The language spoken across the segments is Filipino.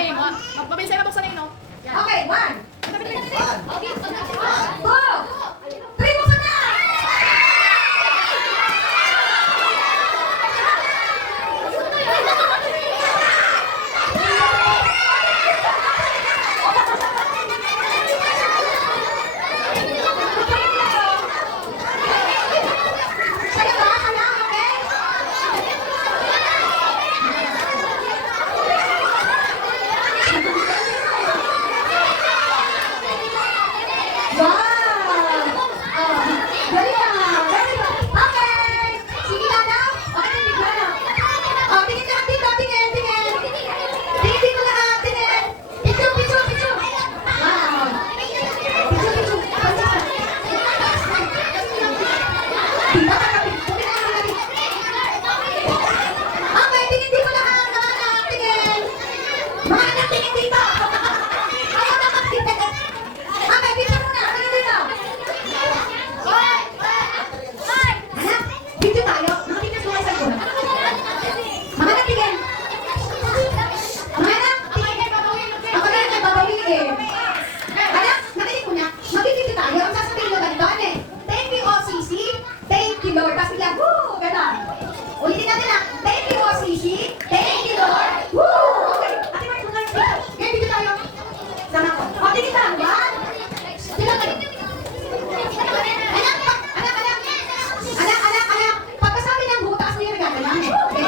Okay, mabilis na buksan na yun, no? Okay, 1, 2, 3, buksan na! Saya ba? Saya, okay? Wow! Galing na! Okay! Sige na na! Okay, hindi ka na. Tingin lahat dito, tingin! Tingin dito lahat, tingin! Picture! Wow! Picture! Diba? Okay, tingin dito lahat! Mga anak, tingin! Mga anak, tingin dito! Ayaw na magtingin! Okay, picture muna! Tingin dito! Anak, video tayo. Nakatingin sa sa ko. Mga anak, tingin. Mga anak, tingin. Ako na yung babawiin. Anak, nakinig ko na. Mag-video tayo. Ang sasabihin mo ganito, ano? Thank you, OCC. Thank you, Lord. Tapos bigla, woo! Ganon. Ulitin natin na. Thank you, OCC. Thank you, Lord. Woo! Okay. Ate Mark, mga anak, okay, video tayo. Sama ko. O, tingin tayo. One. Tingnan tayo. Anak, pagkasabi ng butas mo yung regalo namin. Okay.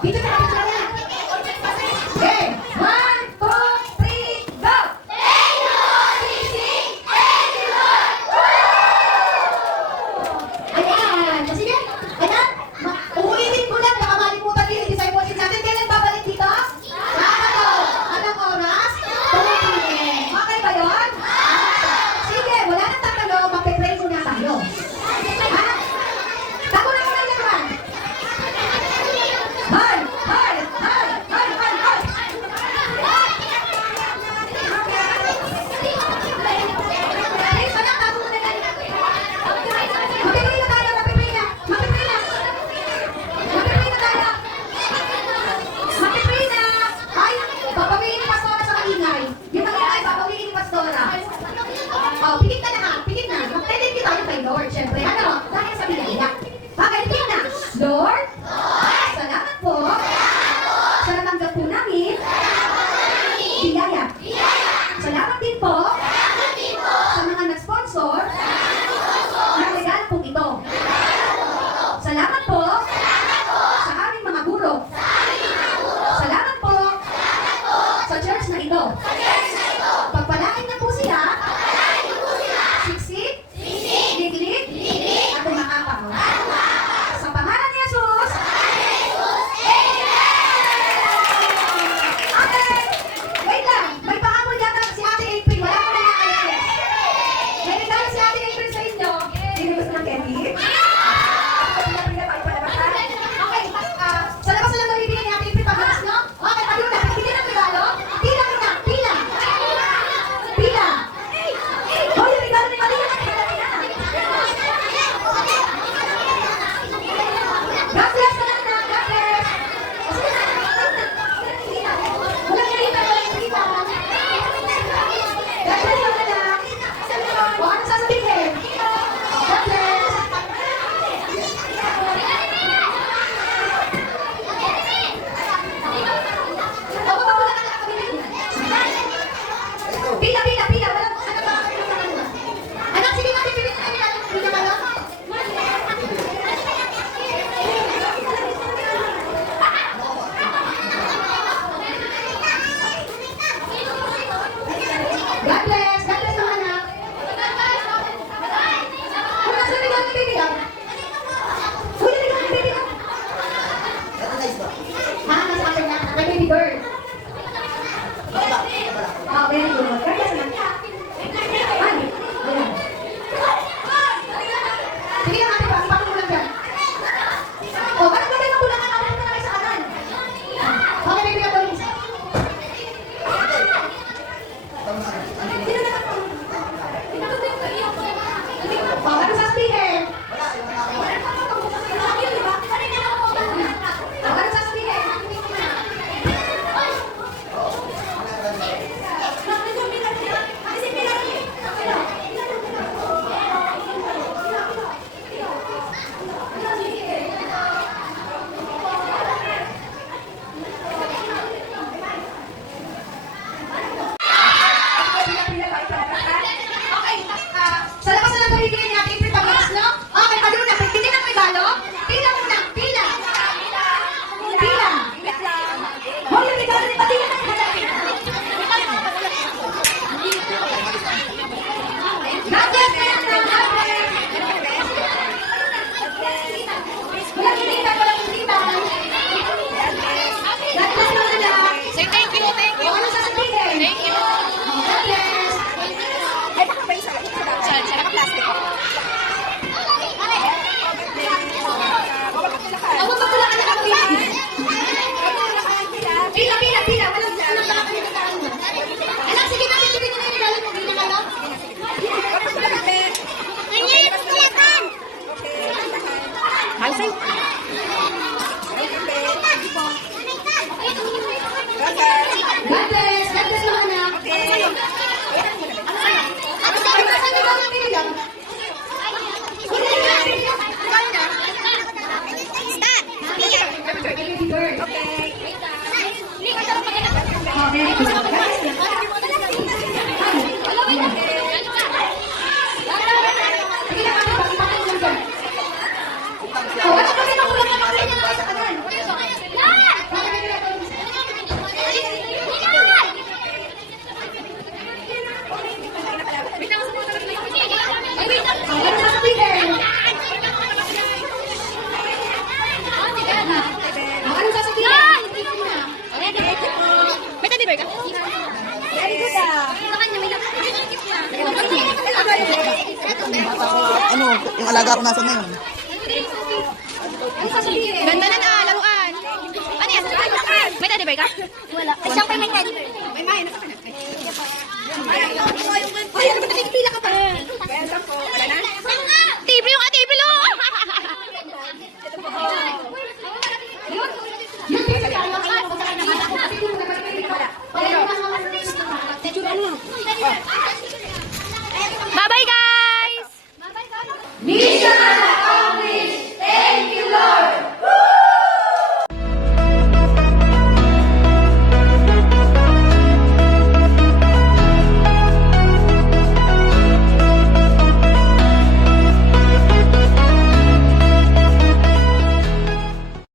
Dito na picture na. Okay. 1, 2, 3, go! Ayan. Sige. Ayan. Uulitin ko lang. Baka malimutan din yung discipleship natin. Kailan babalik dito? Sabado. Anong oras? 2 p.m. Okay ba yun? Sige. Wala nang tatanong. Magpe-pray muna tayo. Ha? Tako na muna yan, man. Hoy! Please, anak, tako muna yan. Magpe-pray na tayo, magpe-pray na. Ay, babawiin ni Pastora sa maingay. Yung maingay, babawiin ni Pastora. Oh, pigit na ha, pigit na. Mag-thank you tayo kay Lord, syempre. Ano? Dahil sa biyaya. Okay, pigit na. Lord, salamat po. Sa natanggap po namin. Biyaya. Salamat din po. Sa mga nag-sponsor. Ng regalo po ito. Salamat po. Sa aming mga guro. Salamat po. Sa church na ito. Pagpalain na po sila. Siksik, liglig, at umakapaw. Sa pangalan ni Jesus. Okay. Wait lang. May pahabol yata si Ate April. Wala ko na nakalitis. May regalo si Ate April sa inyo. Sino gusto ng candy? Okay. Sa labas na lang mabibigyan ni Ate April paglakas, no? Okay, tayo na. Bigyan ng regalo. Pila muna. Pila. Oh, yung regalo ni Maria. God bless ka lang na. God bless. Walang kita. God bless ka na lang. O, ano sasabihin? God bless. O, wala ka lang kami. Pila. Walang ano ba? Anak, sige natin, pili na kami natin. Pili na kayo. God bless ang anak. Kung nasa regalo ni baby lang. Uy, regalo ni baby lang. Ha, nasa akin na. Kay baby girl. Ah, very good. God bless ang anak. Ay, ayan. Sige na natin, ipapin mo lang dyan. O, bakit ba tayo magulangan? Alam na kayo sa kanan. Okay, baby, ito. Sino Very good ah. Ano, yung alaga ko nasa na yun. Ganda na na, laruan. Ano yan? May teddy bear ka? Wala. Ay, siyempre may teddy bear.